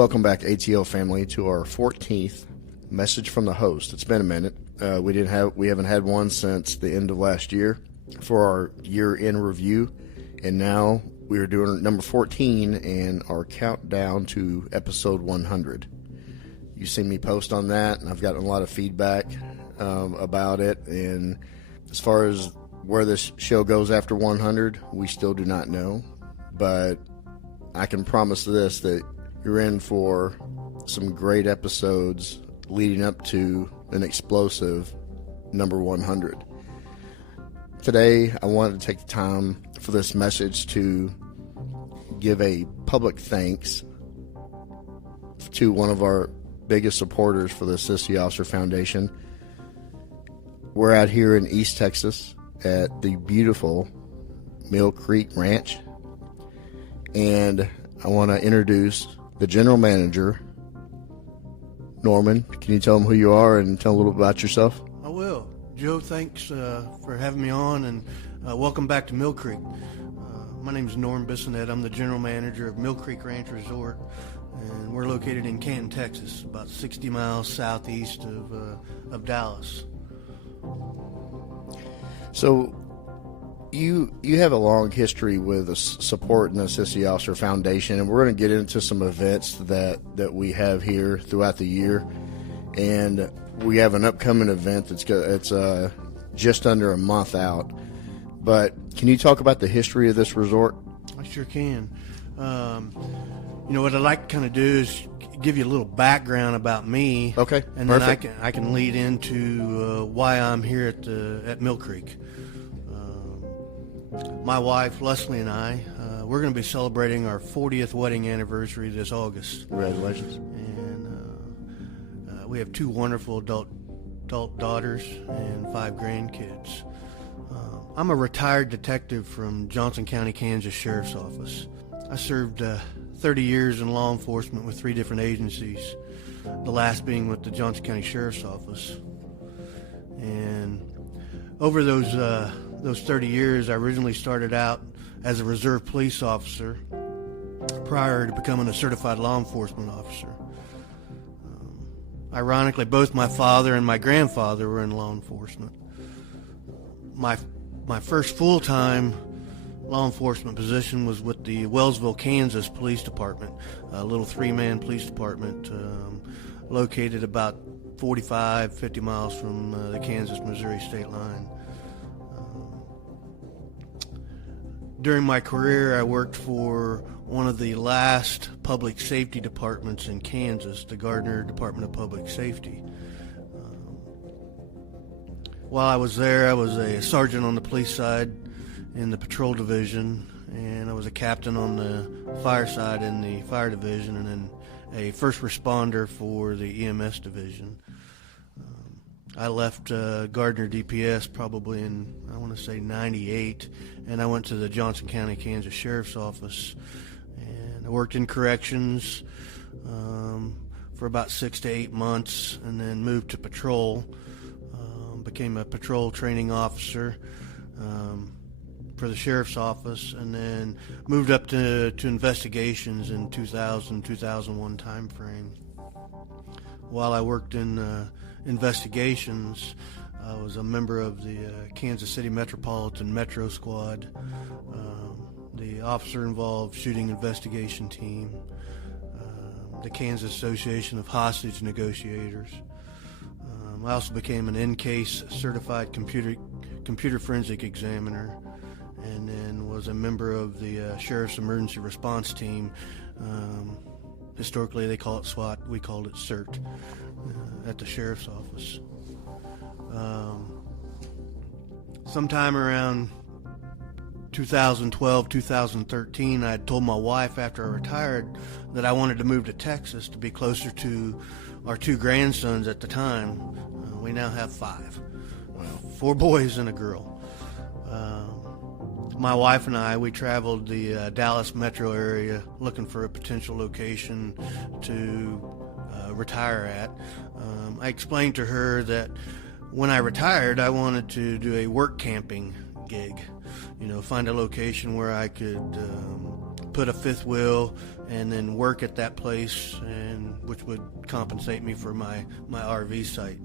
Welcome back, ATL family, to our 14th message from the host. It's been a minute. We haven't had one since the end of last year for our year-end review, and now we are doing number 14 and our countdown to episode 100. You've seen me post on that, and I've gotten a lot of feedback about it. And as far as where this show goes after 100, we still do not know, but I can promise this, that you're in for some great episodes leading up to an explosive number 100. Today, I wanted to take the time for this message to give a public thanks to one of our biggest supporters for the Sissy Officer Foundation. We're out here in East Texas at the beautiful Mill Creek Ranch, and I want to introduce the General Manager, Norman. Can you tell them who you are and tell a little bit about yourself? I will. Joe, thanks for having me on, and welcome back to Mill Creek. My name is Norm Bissonnette. I'm the General Manager of Mill Creek Ranch Resort, and we're located in Canton, Texas, about 60 miles southeast of Dallas. So you have a long history with supporting the Sissy Officer Foundation, and we're going to get into some events that we have here throughout the year. And we have an upcoming event it's just under a month out. But can you talk about the history of this resort? I sure can. What I'd like to kind of do is give you a little background about me. Okay, and perfect. then I can lead into why I'm here at Mill Creek. My wife Leslie and I, we're going to be celebrating our 40th wedding anniversary this August. Congratulations! And we have 2 wonderful adult daughters and 5 grandkids. I'm a retired detective from Johnson County, Kansas Sheriff's Office. I served 30 years in law enforcement with 3 different agencies, the last being with the Johnson County Sheriff's Office. And over those 30 years, I originally started out as a reserve police officer prior to becoming a certified law enforcement officer. Ironically, both my father and my grandfather were in law enforcement. My first full-time law enforcement position was with the Wellsville, Kansas Police Department, a little 3-man police department located about 50 miles from the Kansas-Missouri state line. During my career, I worked for one of the last public safety departments in Kansas, the Gardner Department of Public Safety. While I was there, I was a sergeant on the police side in the patrol division, and I was a captain on the fire side in the fire division, and then a first responder for the EMS division. I left Gardner DPS probably in, I want to say, 98, and I went to the Johnson County, Kansas Sheriff's Office, and I worked in corrections for about 6 to 8 months, and then moved to patrol. Became a patrol training officer for the sheriff's office, and then moved up to investigations in 2000-2001 time frame. While I worked in investigations, I was a member of the Kansas City Metropolitan Metro Squad, the officer-involved shooting investigation team, the Kansas Association of Hostage Negotiators. I also became an in-case certified computer forensic examiner, and then was a member of the Sheriff's Emergency Response Team. Historically, they call it SWAT. We called it CERT at the Sheriff's Office. Sometime around 2012, 2013, I had told my wife after I retired that I wanted to move to Texas to be closer to our 2 grandsons at the time. We now have 5. 4 boys and a girl. My wife and I, we traveled the Dallas metro area looking for a potential location to retire at. I explained to her that when I retired, I wanted to do a work camping gig. Find a location where I could put a fifth wheel and then work at that place, and which would compensate me for my RV site.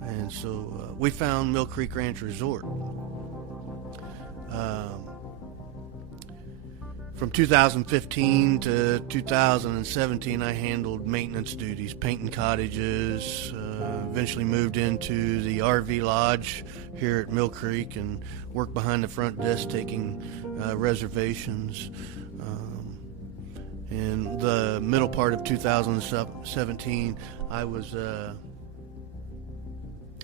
And so we found Mill Creek Ranch Resort. From 2015 to 2017, I handled maintenance duties, painting cottages, eventually moved into the RV lodge here at Mill Creek and worked behind the front desk taking reservations. In the middle part of 2017, I was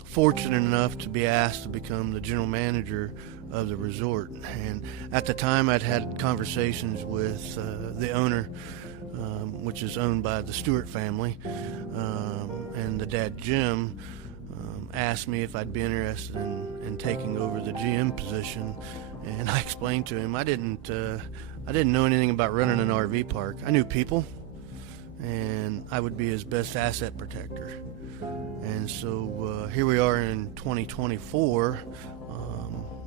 fortunate enough to be asked to become the general manager of the resort. And at the time, I'd had conversations with the owner, which is owned by the Stewart family, and the dad, Jim, asked me if I'd be interested in taking over the GM position. And I explained to him I didn't know anything about running an RV park. I knew people, and I would be his best asset protector. And so here we are in 2024.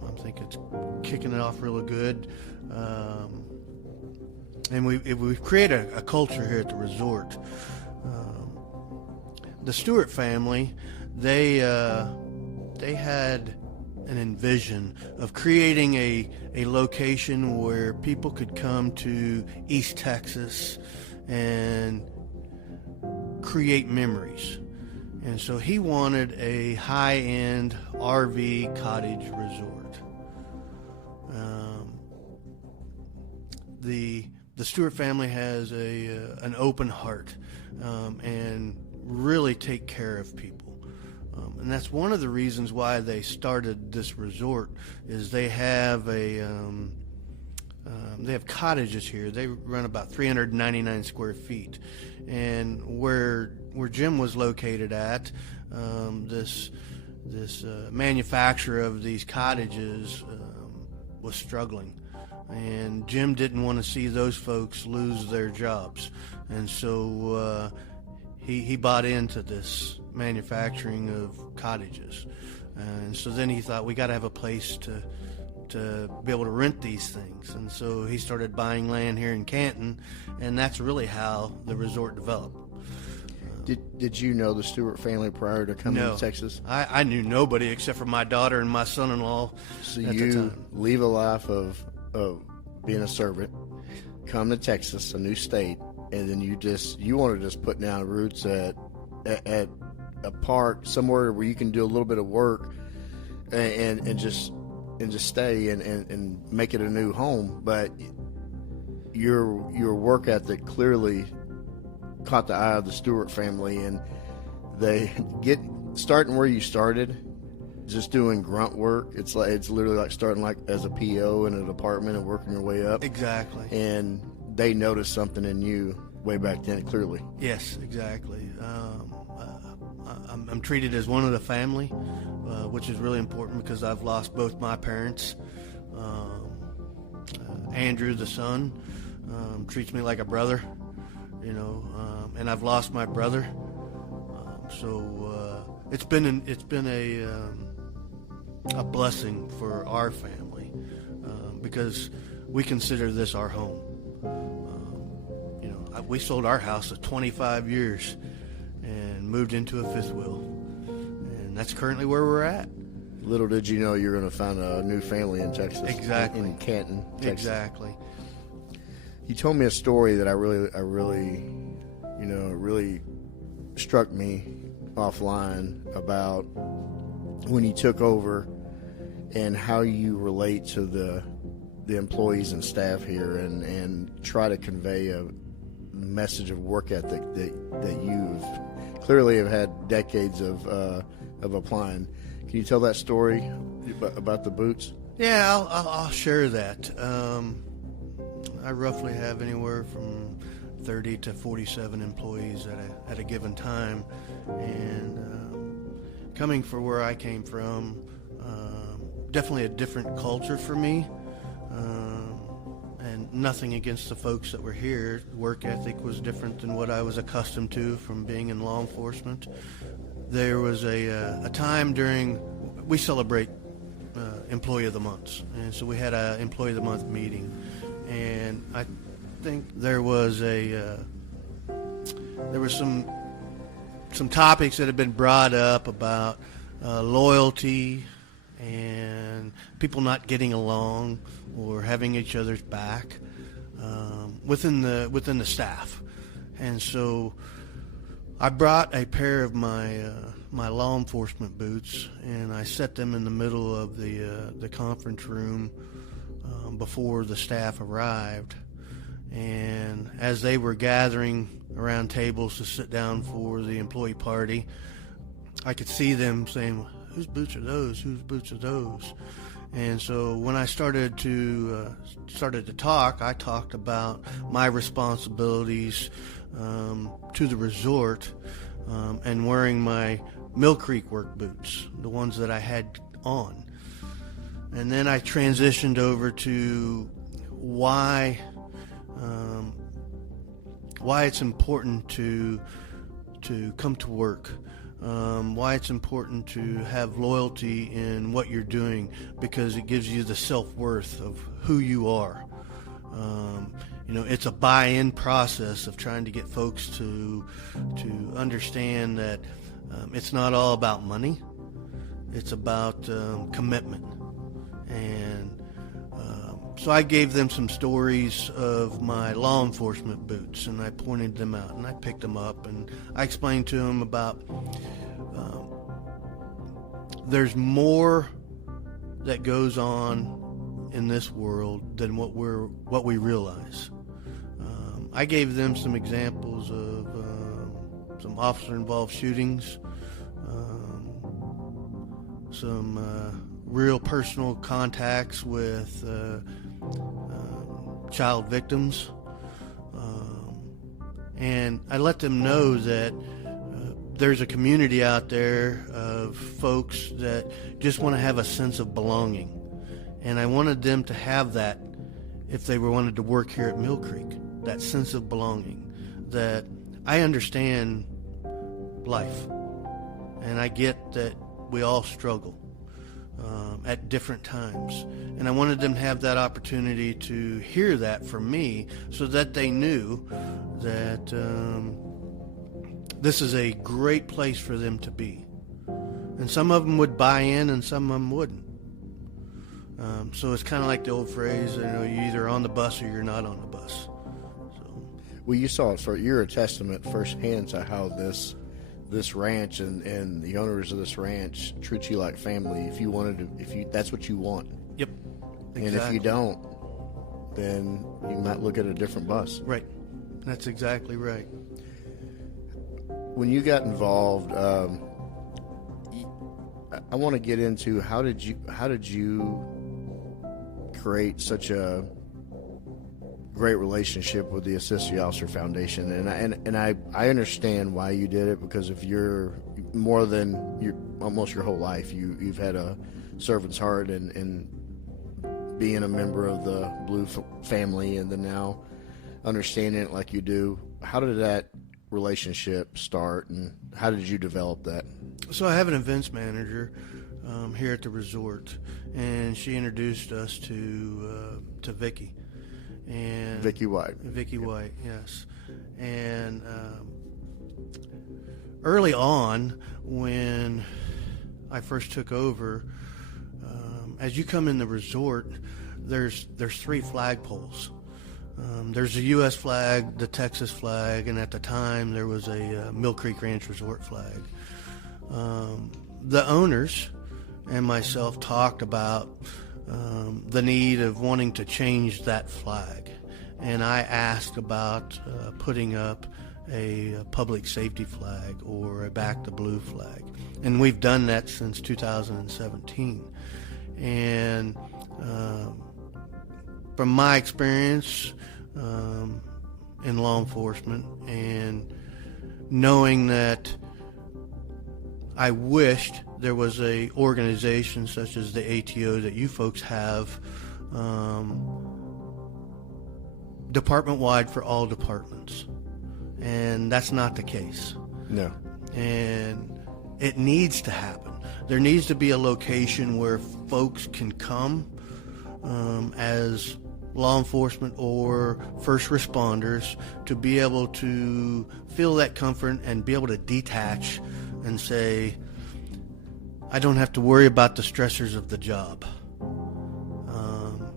I think it's kicking it off really good. And we've created a culture here at the resort. The Stewart family, they had an envision of creating a location where people could come to East Texas and create memories. And so he wanted a high-end RV cottage resort. The Stewart family has an open heart and really take care of people. And that's one of the reasons why they started this resort. Is they have cottages here. They run about 399 square feet, and where Jim was located at, this manufacturer of these cottages was struggling, and Jim didn't want to see those folks lose their jobs, and so he bought into this manufacturing of cottages. And so then he thought, we got to have a place to be able to rent these things. And so he started buying land here in Canton, and that's really how the resort developed. Did you know the Stewart family prior to coming to Texas? I knew nobody except for my daughter and my son-in-law so at the you time. Leave a life of being a servant, come to Texas, a new state, and then you want to just put down roots at a park somewhere where you can do a little bit of work and just stay and make it a new home. But your work ethic clearly caught the eye of the Stewart family, and they starting where you started, just doing grunt work. It's literally like starting like as a PO in a department and working your way up. Exactly. And they noticed something in you way back then, clearly. Yes, exactly. I'm treated as one of the family, which is really important because I've lost both my parents. Andrew, the son, treats me like a brother, and I've lost my brother. So it's been a blessing for our family because we consider this our home. We sold our house at 25 years and moved into a fifth wheel, and that's currently where we're at. Little did you know you're going to find a new family in Texas. Exactly. In Canton, Texas. Exactly. You told me a story that really struck me offline about when you took over and how you relate to the employees and staff here and try to convey a message of work ethic that you've clearly have had decades of applying. Can you tell that story about the boots? Yeah, I'll share that. I roughly have anywhere from 30 to 47 employees at a given time, and coming from where I came from, definitely a different culture for me. And nothing against the folks that were here. Work ethic was different than what I was accustomed to from being in law enforcement. There was a time we celebrate Employee of the Month, and so we had an Employee of the Month meeting, and think there was some topics that have been brought up about loyalty and people not getting along or having each other's back within the staff. And so I brought a pair of my law enforcement boots, and I set them in the middle of the conference room before the staff arrived. And as they were gathering around tables to sit down for the employee party, I could see them saying, "Whose boots are those? Whose boots are those?" And so when I started to talk, I talked about my responsibilities to the resort and wearing my Mill Creek work boots, the ones that I had on. And then I transitioned over to why it's important to come to work, why it's important to have loyalty in what you're doing, because it gives you the self-worth of who you are. It's a buy-in process of trying to get folks to understand that it's not all about money. It's about commitment. And so I gave them some stories of my law enforcement boots, and I pointed them out, and I picked them up, and I explained to them about there's more that goes on in this world than what we realize. I gave them some examples of some officer-involved shootings, some real personal contacts with child victims, and I let them know that there's a community out there of folks that just want to have a sense of belonging, and I wanted them to have that if they wanted to work here at Mill Creek, that sense of belonging, that I understand life, and I get that we all struggle at different times, and I wanted them to have that opportunity to hear that from me, so that they knew that this is a great place for them to be. And some of them would buy in, and some of them wouldn't. So it's kind of like the old phrase, you're either on the bus or you're not on the bus. Well, you saw it, you're a testament firsthand to how this ranch and the owners of this ranch treat you like family. If that's what you want. Yep. Exactly. And if you don't, then you might look at a different bus. Right. That's exactly right. When you got involved, I want to get into how did you create such a great relationship with the Assist the Officer Foundation, and I understand why you did it, because if you're more than almost your whole life, you've had a servant's heart and being a member of the Blue family, and then now understanding it like you do. How did that relationship start, and how did you develop that? So I have an events manager here at the resort, and she introduced us to Vicki. And Vicki White. Vicki White, yes. And early on, when I first took over, as you come in the resort, there's 3 flagpoles. There's a U.S. flag, the Texas flag, and at the time there was a Mill Creek Ranch Resort flag. The owners and myself talked about the need of wanting to change that flag, and I asked about putting up a public safety flag or a Back to Blue flag, and we've done that since 2017. And from my experience in law enforcement, and knowing that I wished there was a organization such as the ATO that you folks have, department-wide for all departments. And that's not the case. No. And it needs to happen. There needs to be a location where folks can come as law enforcement or first responders to be able to feel that comfort and be able to detach and say, I don't have to worry about the stressors of the job.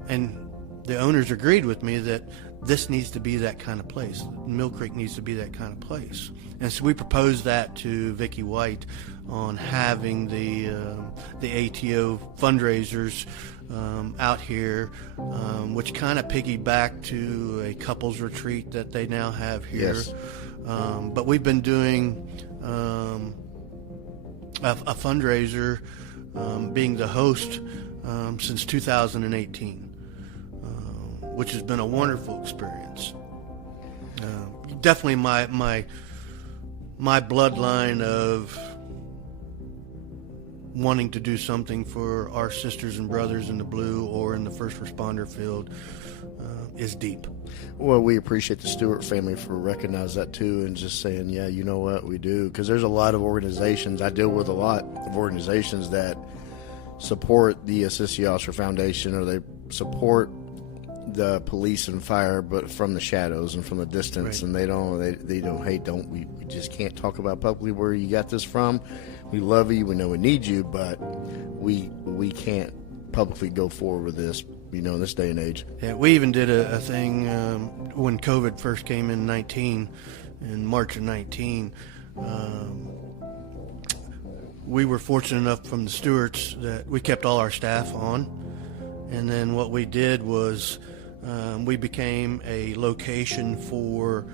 And the owners agreed with me that this needs to be that kind of place. Mill Creek needs to be that kind of place. And so we proposed that to Vicki White on having the ATO fundraisers out here, which kind of piggybacked to a couples retreat that they now have here. Yes. But we've been doing a fundraiser, being the host, since 2018. Which has been a wonderful experience. Definitely my bloodline of wanting to do something for our sisters and brothers in the blue or in the first responder field is deep. Well, we appreciate the Stewart family for recognizing that too, and just saying, yeah, you know what, we do. Because there's a lot of organizations, I deal with a lot of organizations that support the Assist the Officer Foundation, or they support the police and fire, but from the shadows and from the distance. Right. And we just can't talk about publicly where you got this from. We love you, we know we need you, but we can't publicly go forward with this, in this day and age. Yeah, we even did a thing when COVID first came in March of 19. We were fortunate enough from the Stewarts that we kept all our staff on, and then what we did was we became a location for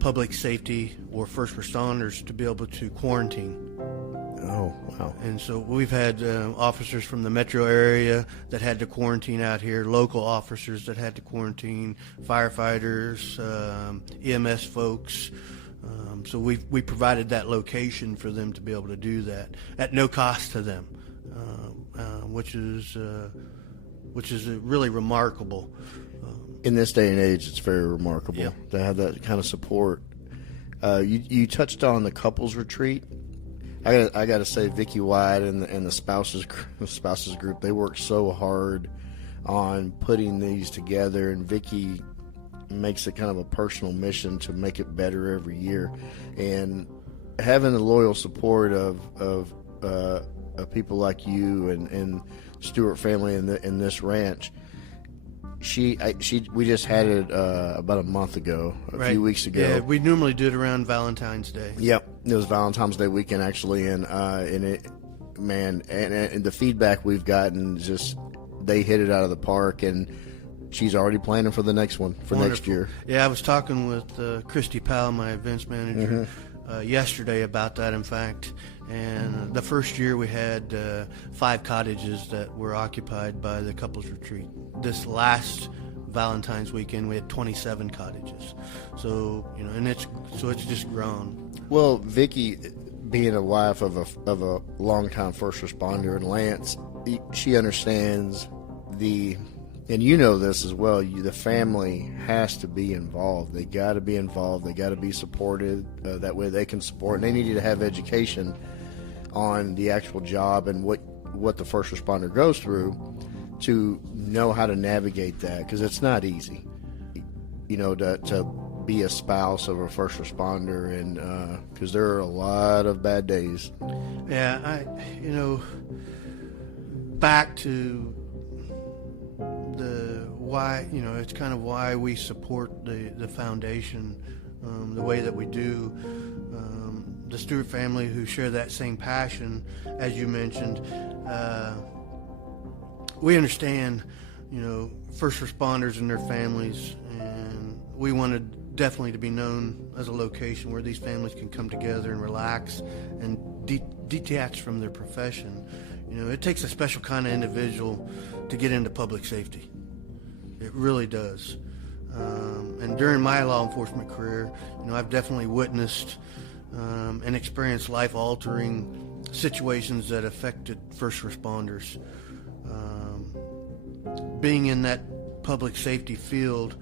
public safety or first responders to be able to quarantine. Oh, wow. And so we've had officers from the metro area that had to quarantine out here, local officers that had to quarantine, firefighters, EMS folks. So we provided that location for them to be able to do that at no cost to them, which is really remarkable. In this day and age, it's very remarkable to have that kind of support. You touched on the couples retreat. I got to say, Vicki White and the spouses group, they work so hard on putting these together, and Vicki makes it kind of a personal mission to make it better every year. And having the loyal support of people like you and Stewart family in this ranch. We just had it about a month ago, a few weeks ago. Yeah, we normally do it around Valentine's Day. Yep, it was Valentine's Day weekend actually, and it, man, and the feedback we've gotten, just they hit it out of the park, and she's already planning for the next one for Wonderful. Next year. Yeah, I was talking with Christy Powell, my events manager, yesterday about that, in fact. And the first year we had 5 cottages that were occupied by the couples retreat. This last Valentine's weekend we had 27 cottages. So it's just grown. Well, Vicki, being a wife of a longtime first responder, and Lance, she understands and you know this as well, the family has to be involved. They got to be involved. They got to be supported. That way they can support. And they need to have education on the actual job and what the first responder goes through to know how to navigate that, because it's not easy, to be a spouse of a first responder, and because there are a lot of bad days. Yeah, back to the why, it's kind of why we support the foundation the way that we do. The Stewart family, who share that same passion, as you mentioned, we understand, first responders and their families, and we wanted definitely to be known as a location where these families can come together and relax and detach from their profession. It takes a special kind of individual to get into public safety. It really does. And during my law enforcement career, I've definitely witnessed and experienced life-altering situations that affected first responders. Being in that public safety field,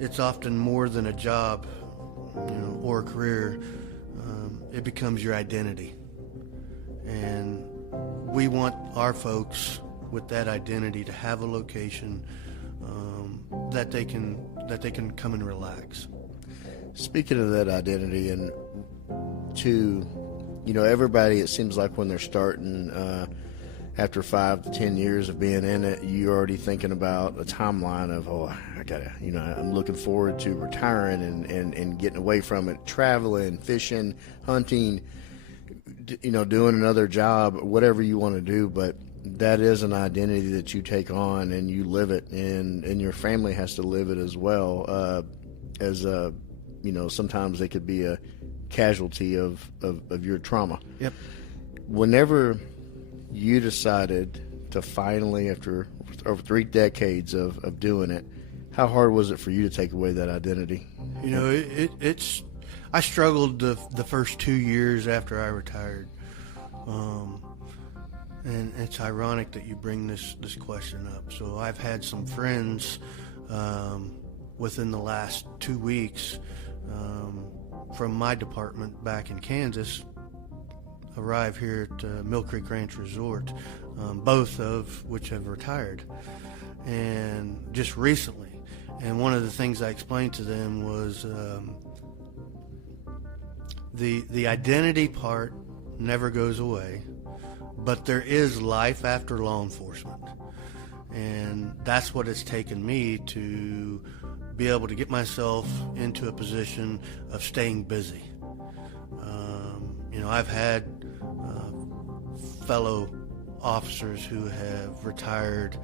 it's often more than a job, or a career. It becomes your identity. And we want our folks with that identity to have a location that they can come and relax. Speaking of that identity, and everybody, it seems like when they're starting, after 5 to 10 years of being in it, you're already thinking about a timeline of, I'm looking forward to retiring and getting away from it, traveling, fishing, hunting, doing another job, whatever you want to do. But that is an identity that you take on and you live it, and your family has to live it as well. Sometimes they could be a casualty of your trauma. Yep. Whenever you decided to finally, after over 3 decades of doing it, how hard was it for you to take away that identity? I struggled the first 2 years after I retired. And it's ironic that you bring this question up. So I've had some friends within the last 2 weeks from my department back in Kansas arrive here at Mill Creek Ranch Resort, both of which have retired, and just recently. And one of the things I explained to them was the identity part never goes away, but there is life after law enforcement. And that's what it's taken me to be able to get myself into a position of staying busy. I've had fellow officers who have retired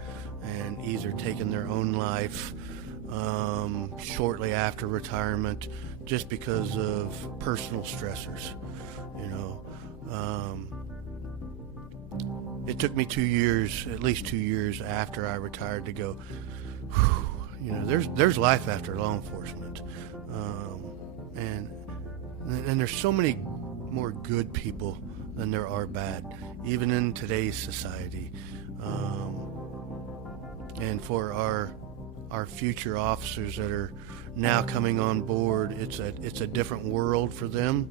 and either taken their own life shortly after retirement just because of personal stressors. It took me 2 years, at least 2 years after I retired, to go, there's life after law enforcement, and there's so many more good people than there are bad, even in today's society. And for our future officers that are now coming on board, it's a different world for them.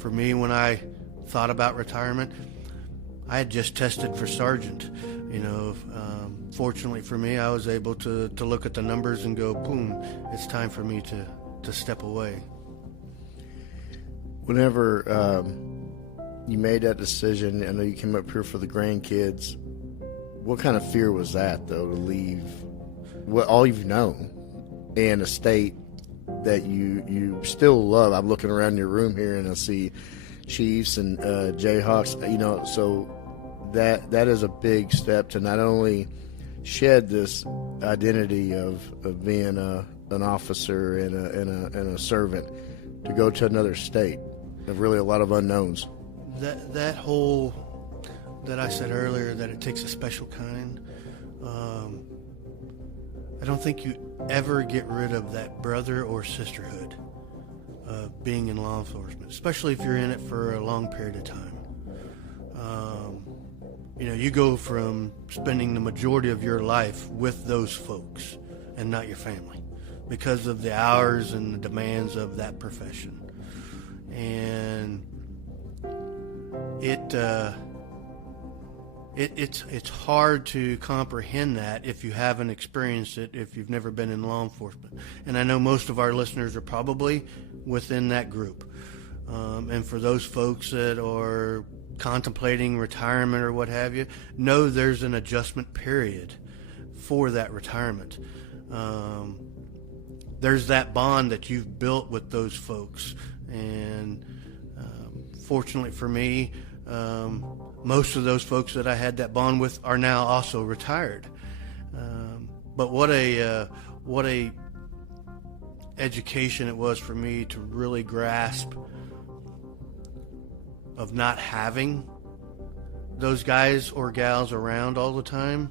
For me, when I thought about retirement, I had just tested for sergeant. Fortunately for me, I was able to look at the numbers and go, boom, it's time for me to step away. Whenever you made that decision, I know you came up here for the grandkids. What kind of fear was that, though, to leave all you've known in a state that you still love? I'm looking around your room here and I see Chiefs and Jayhawks. So that is a big step to not only shed this identity of being an officer and a servant, to go to another state of really a lot of unknowns. That whole that I said earlier, that it takes a special kind. I don't think you ever get rid of that brother or sisterhood of being in law enforcement, especially if you're in it for a long period of time. You go from spending the majority of your life with those folks and not your family because of the hours and the demands of that profession. And it's hard to comprehend that if you haven't experienced it, if you've never been in law enforcement. And I know most of our listeners are probably within that group. And for those folks that are contemplating retirement or what have you, know there's an adjustment period for that retirement. There's that bond that you've built with those folks. And fortunately for me, most of those folks that I had that bond with are now also retired. But what a education it was for me to really grasp of not having those guys or gals around all the time.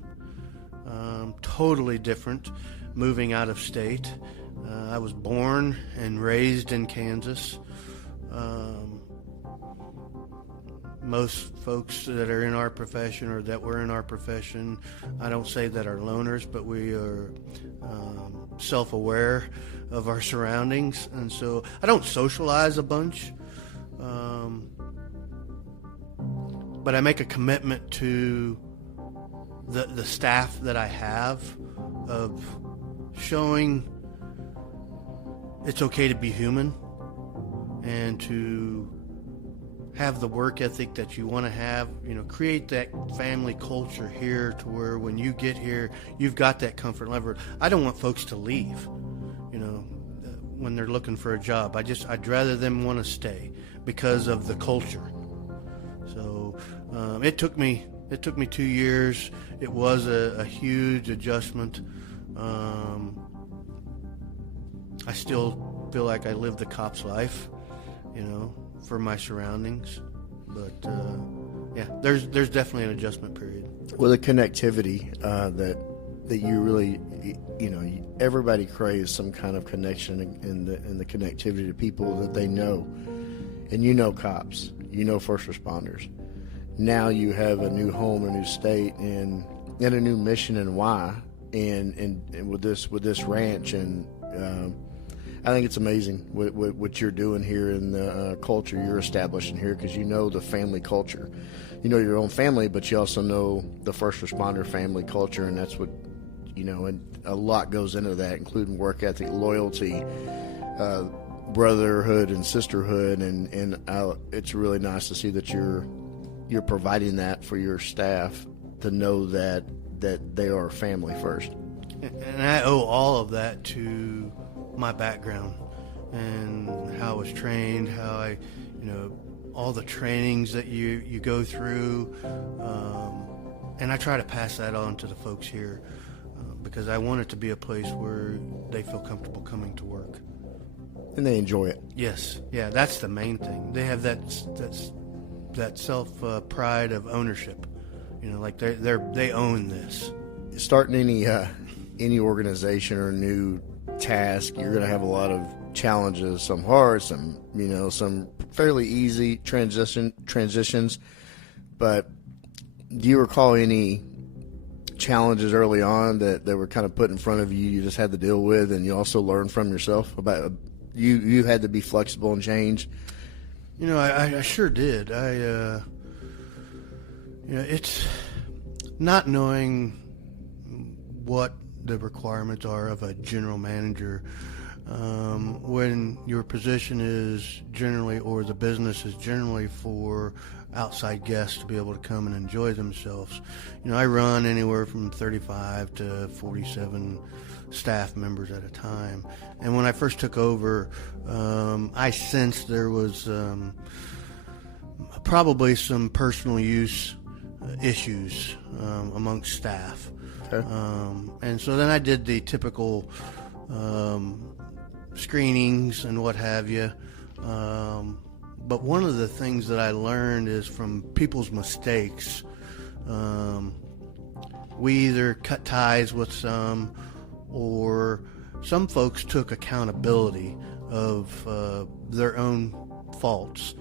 Totally different moving out of state. I was born and raised in Kansas. Most folks that are in our profession or that were in our profession, I don't say that are loners, but we are self-aware of our surroundings. And so I don't socialize a bunch, but I make a commitment to the staff that I have, of showing it's okay to be human and to have the work ethic that you want to have, create that family culture here to where when you get here, you've got that comfort level. I don't want folks to leave, when they're looking for a job. I'd rather them want to stay because of the culture. So it took me 2 years. It was a huge adjustment. I still feel like I live the cop's life, for my surroundings. But yeah, there's definitely an adjustment period. Well, the connectivity that you really, everybody craves some kind of connection in the connectivity to people that they know. And cops, first responders. Now you have a new home, a new state, and a new mission and why, and with this ranch, and I think it's amazing what you're doing here in the culture you're establishing here, because the family culture. You know your own family, but you also know the first responder family culture, and that's what, and a lot goes into that, including work ethic, loyalty, brotherhood and sisterhood, and it's really nice to see that you're providing that for your staff to know that they are family first. And I owe all of that to my background and how I was trained, how I, all the trainings that you go through, and I try to pass that on to the folks here, because I want it to be a place where they feel comfortable coming to work. And they enjoy it. Yes, yeah, that's the main thing. They have that self pride of ownership. Like they own this. Starting any organization or new task, you're going to have a lot of challenges, some hard, some some fairly easy transitions. But do you recall any challenges early on that were kind of put in front of you just had to deal with, and you also learned from yourself about you had to be flexible and change? I sure did. It's not knowing what the requirements are of a general manager, when your position is generally, or the business is generally, for outside guests to be able to come and enjoy themselves. I run anywhere from 35 to 47 staff members at a time, and when I first took over, I sensed there was probably some personal use issues amongst staff. Okay. And so then I did the typical screenings and what have you. But one of the things that I learned is from people's mistakes. We either cut ties with some, or some folks took accountability of their own faults.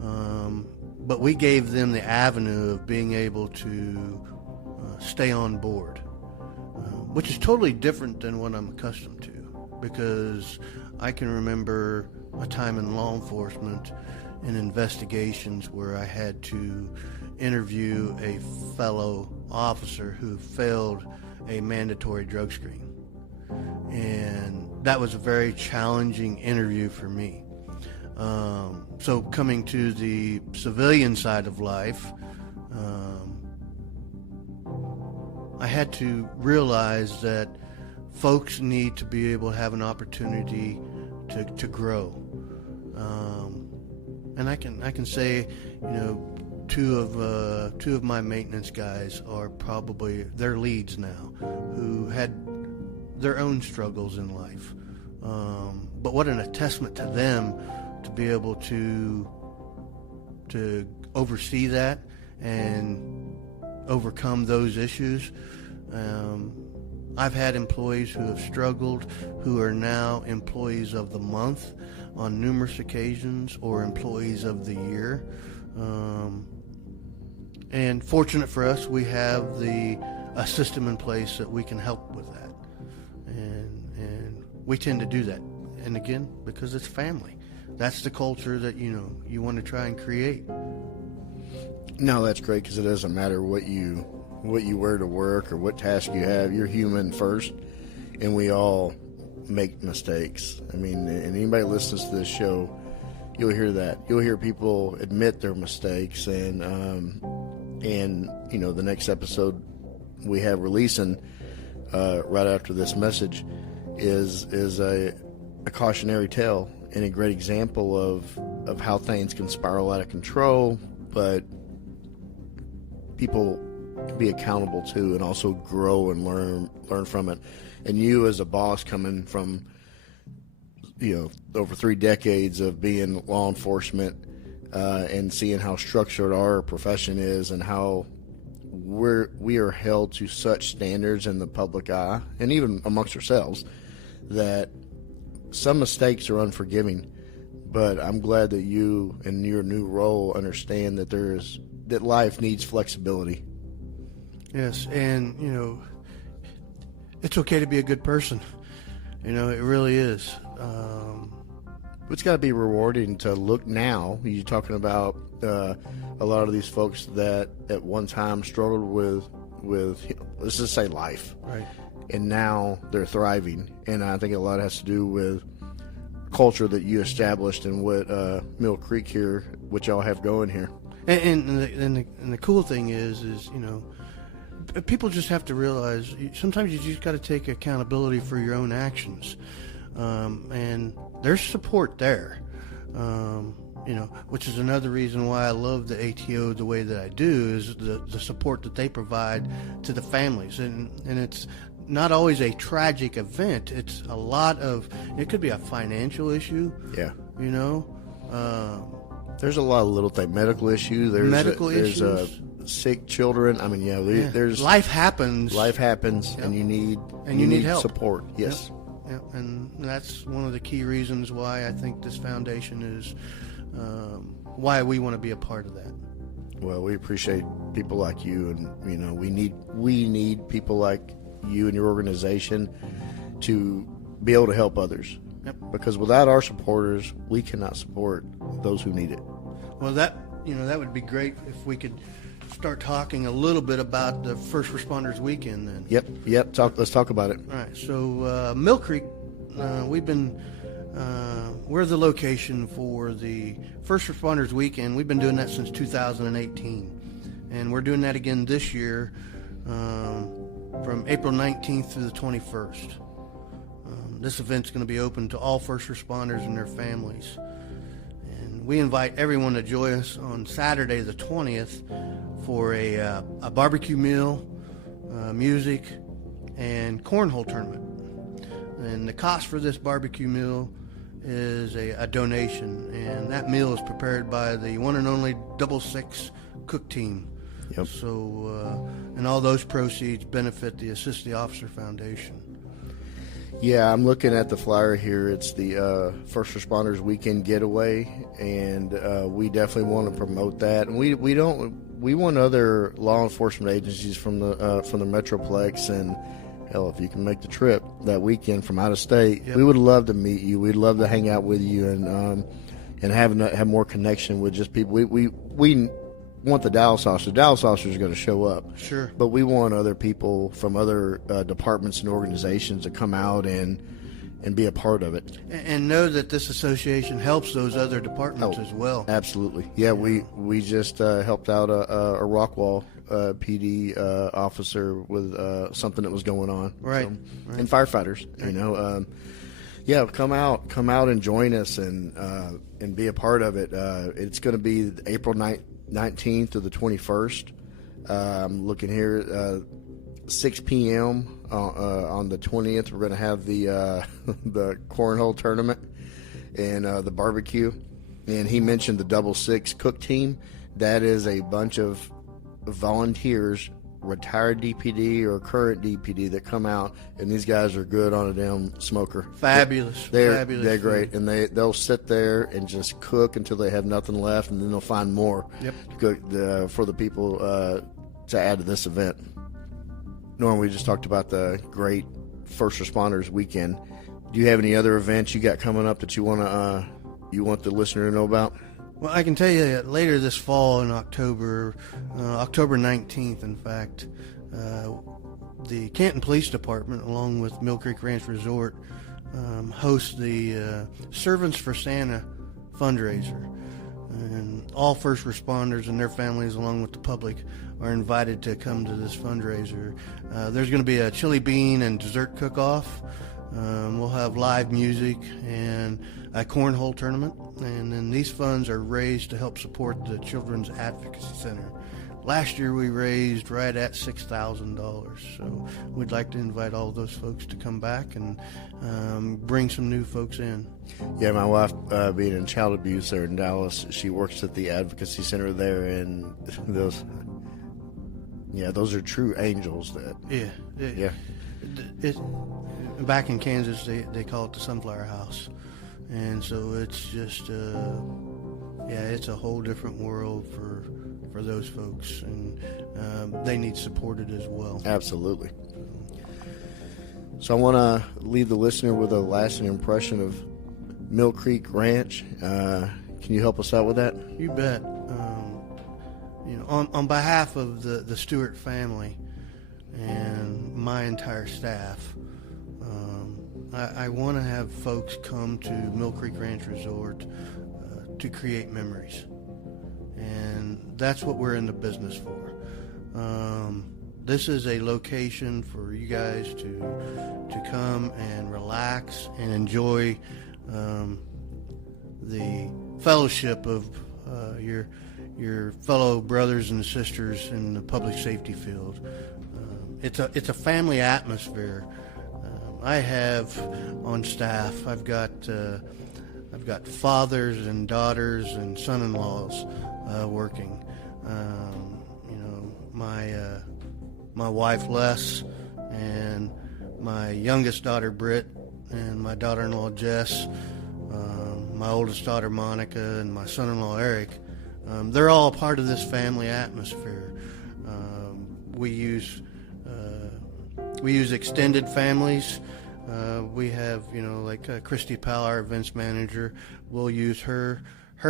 But we gave them the avenue of being able to stay on board, which is totally different than what I'm accustomed to, because I can remember a time in law enforcement in investigations where I had to interview a fellow officer who failed a mandatory drug screen, and that was a very challenging interview for me. So coming to the civilian side of life, I had to realize that folks need to be able to have an opportunity to grow. And I can say, two of my maintenance guys are probably their leads now, who had their own struggles in life. But what an testament to them to be able to oversee that and overcome those issues. I've had employees who have struggled, who are now employees of the month on numerous occasions, or employees of the year. And fortunate for us, we have a system in place that we can help with that. And we tend to do that. And again, because it's family. That's the culture that, you want to try and create. No, that's great, because it doesn't matter what you what you wear to work or what task you have. You're human first, and we all make mistakes. I mean, and anybody listens to this show, you'll hear that. You'll hear people admit their mistakes, and you know, the next episode we have releasing right after this message is a cautionary tale and a great example of how things can spiral out of control, but people can be accountable to and also grow and learn from it. And you as a boss coming from, you know, over 3 decades of being law enforcement and seeing how structured our profession is and how we are held to such standards in the public eye and even amongst ourselves that some mistakes are unforgiving. But I'm glad that you in your new role understand that life needs flexibility. Yes, and you know, it's okay to be a good person. You know, it really is. It's got to be rewarding to look now. You're talking about a lot of these folks that at one time struggled with let's just say life, right? And now they're thriving. And I think a lot has to do with culture that you established and what Mill Creek here, what y'all have going here. And the cool thing is you know, people just have to realize sometimes you just got to take accountability for your own actions, and there's support there, you know, which is another reason why I love the ATO the way that I do, is the support that they provide to the families, and it's not always a tragic event. It's a lot of, it could be a financial issue, yeah, you know, there's a lot of little things, medical issues, there's sick children. I mean, there's life happens, yep. And you need help, support. Yes. Yep. And that's one of the key reasons why I think this foundation is why we want to be a part of that. Well, we appreciate people like you, and you know, we need people like you and your organization to be able to help others. Yep. Because without our supporters, we cannot support those who need it. Well, that would be great if we could start talking a little bit about the First Responders Weekend then. Yep. Let's talk about it. All right. So Mill Creek, we're the location for the First Responders Weekend. We've been doing that since 2018, and we're doing that again this year from April 19th through the 21st. This event's going to be open to all first responders and their families. And we invite everyone to join us on Saturday the 20th for a barbecue meal, music, and cornhole tournament. And the cost for this barbecue meal is a donation, and that meal is prepared by the one and only 6 cook team. Yep. So, and all those proceeds benefit the Assist the Officer Foundation. Yeah, I'm looking at the flyer here. It's the First Responders Weekend Getaway, and we definitely want to promote that. And we want other law enforcement agencies from the Metroplex, and hell, if you can make the trip that weekend from out of state, yep. We would love to meet you. We'd love to hang out with you and have more connection with just people. We want the Dallas officers. Dallas officers are going to show up. Sure. But we want other people from other departments and organizations to come out and be a part of it. And know that this association helps those other departments as well. Absolutely. Yeah, we just helped out a Rockwall PD officer with something that was going on. Right. So, right. And firefighters, you know. Come out and join us and be a part of it. It's going to be April 19th to the 21st. I'm looking here, 6 p.m. On the 20th. We're going to have the cornhole tournament and the barbecue. And he mentioned the 6 cook team. That is a bunch of volunteers, retired DPD or current DPD, that come out, and these guys are good on a damn smoker. Fabulous. They're great, and they'll sit there and just cook until they have nothing left, and then they'll find more to cook for the people to add to this event. Norm, we just talked about the great First Responders Weekend. Do you have any other events you got coming up that you want the listener to know about? Well, I can tell you that later this fall in October, October 19th, in fact, the Canton Police Department, along with Mill Creek Ranch Resort, hosts the Servants for Santa fundraiser. And all first responders and their families, along with the public, are invited to come to this fundraiser. There's going to be a chili bean and dessert cook-off. We'll have live music and a cornhole tournament. And then these funds are raised to help support the Children's Advocacy Center. Last year we raised right at $6,000. So we'd like to invite all those folks to come back and bring some new folks in. Yeah, my wife, being in child abuse there in Dallas, she works at the Advocacy Center there, and those are true angels. Back in Kansas, they call it the Sunflower House, and so it's just it's a whole different world for those folks, and they need supported as well. Absolutely. So I want to leave the listener with a lasting impression of Mill Creek Ranch. Can you help us out with that? You bet. On behalf of the Stewart family and my entire staff, I want to have folks come to Mill Creek Ranch Resort to create memories, and that's what we're in the business for. This is a location for you guys to come and relax and enjoy the fellowship of your fellow brothers and sisters in the public safety field. It's a family atmosphere. I have on staff, I've got fathers and daughters and son-in-laws working. My wife Les and my youngest daughter Britt and my daughter-in-law Jess, my oldest daughter Monica, and my son-in-law Eric. They're all a part of this family atmosphere. We use extended families. We have, like Christy Powell, our events manager. We'll use her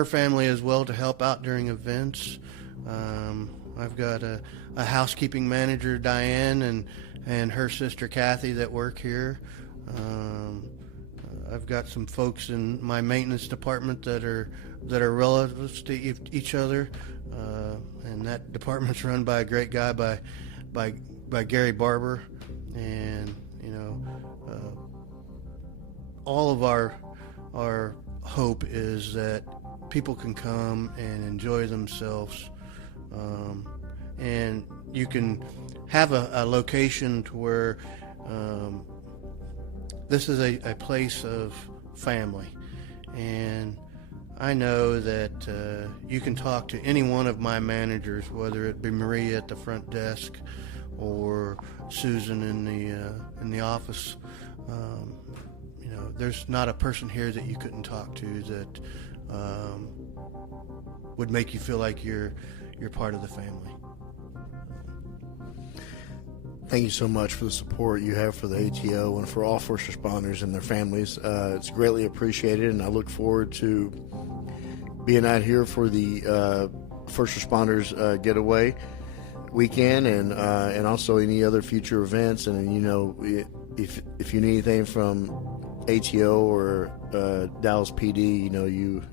family as well to help out during events. I've got a housekeeping manager, Diane, and her sister Kathy that work here. I've got some folks in my maintenance department that are relatives to each other, and that department's run by a great guy by Gary Barber, and all of our hope is that people can come and enjoy themselves, and you can have a location to where this is a place of family. And I know that you can talk to any one of my managers, whether it be Maria at the front desk or Susan in the office. There's not a person here that you couldn't talk to that would make you feel like you're part of the family. Thank you so much for the support you have for the ATO and for all first responders and their families. It's greatly appreciated, and I look forward to being out here for the first responders getaway weekend, and also any other future events. And if you need anything from ATO or Dallas PD,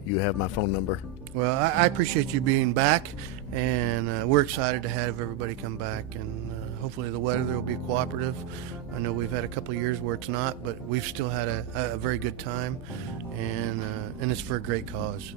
you have my phone number. Well, I appreciate you being back, and we're excited to have everybody come back, and hopefully the weather will be cooperative. I know we've had a couple of years where it's not, but we've still had a very good time, and it's for a great cause.